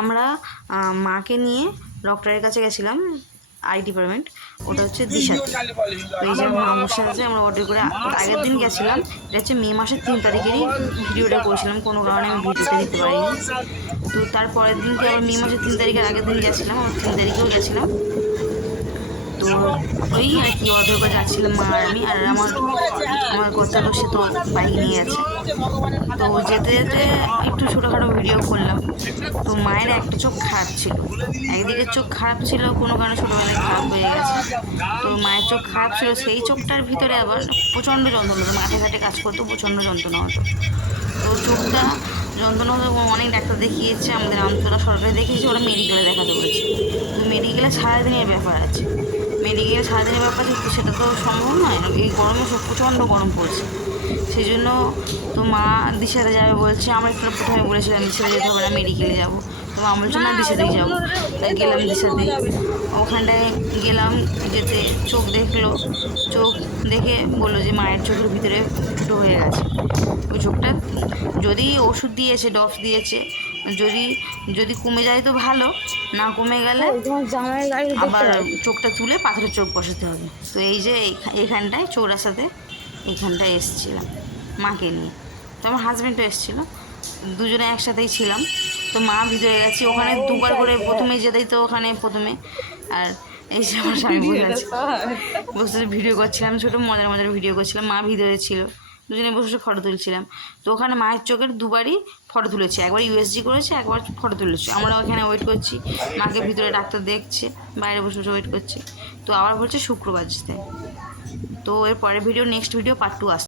আমরা মাকে নিয়ে ডক্টরের কাছে গেছিলাম, আই ডিপার্টমেন্ট। ওটা হচ্ছে দিশাতে এই যে মামুর আছে, আমরা অর্ডার করে আগের দিন গেছিলাম। এটা হচ্ছে মে মাসের তিন তারিখেরই ভিডিওটা করেছিলাম, কোনো কারণে আমি ভিডিওটা দিতে পারিনি। তো তারপরের দিনকে আবার মে মাসের তিন তারিখের আগের দিন গেছিলাম আমার তিন তারিখেও গেছিলাম। তো ওই আর কি অর্ডার করে যাচ্ছিলাম মা আমি, আর আমার আমার কর্তা তো সে তো বাইক নিয়ে আছে তো যেতে যেতে একটু ছোটোখাটো ভিডিও করলাম। তো মায়ের একটা চোখ খারাপ ছিল। একদিকে চোখ খারাপ ছিল, কোনো কারণে ছোটোবেলায় খারাপ হয়ে গেছে। তো মায়ের চোখ খারাপ ছিল, সেই চোখটার ভিতরে আবার প্রচণ্ড যন্ত্রণা হতো। মাঠে ঘাটে কাজ করতো, প্রচণ্ড যন্ত্রণা হতো। তো চোখটা যন্ত্রণা হতো অনেক ডাক্তার দেখিয়েছে, আমাদের আমতলা সরকারি দেখিয়েছে, ওরা মেডিকেলে দেখাতে বলেছে। মেডিকেলে সারাদিনের ব্যাপার আছে। মেডিকেল সারাদিনের ব্যাপার আছে, সেটা তো সম্ভব নয়। এই গরমে সব প্রচণ্ড গরম পড়ছে। সেই জন্য তো মা দিশাতে যাবে বলছে আমার একটু প্রথমে বলেছিলাম দিশাতে যেতে হবে না মেডিকেলে যাব। তো মা বলছে না দিশাতেই যাব। তাই গেলাম দিশাতে ওখানটায় গেলাম যেতে চোখ দেখল। চোখ দেখে বলল যে মায়ের চোখের ভিতরে ফুটো হয়ে গেছে। ওই চোখটা যদি ওষুধ দিয়েছে ডফ দিয়েছে যদি যদি কমে যায় তো ভালো না কমে গেলে আবার চোখটা তুলে পাথরের চোখ বসাতে হবে। তো এই যে এইখানটায় চৌরাস্তাতে এইখানটায় এসেছিলাম মাকে নিয়ে। তো আমার হাজব্যান্ডও এসেছিল। দুজনে একসাথেই ছিলাম। তো মা ভিতরে গেছি ওখানে দুবার করে প্রথমে যেতেই তো ওখানে প্রথমে। আর এই যে আমার স্বামী বসে আছে। বসে ভিডিও করছিলাম ছোটো মজার মজার ভিডিও করছিলাম মা ভিতরে ছিল। দুজনে বসে ফটো তুলছিলাম। তো ওখানে মায়ের চোখের দুবারই ফটো তুলেছি একবার ইউএসজি করেছে একবার ফটো তুলেছি। আমরা ওখানে ওয়েট করছি মাকে ভিতরে ডাক্তার দেখছে বাইরে বসে বসে ওয়েট করছি। তো আবার বলছে শুক্রবার যেতে। তো এর পরের video next video part two আসছে।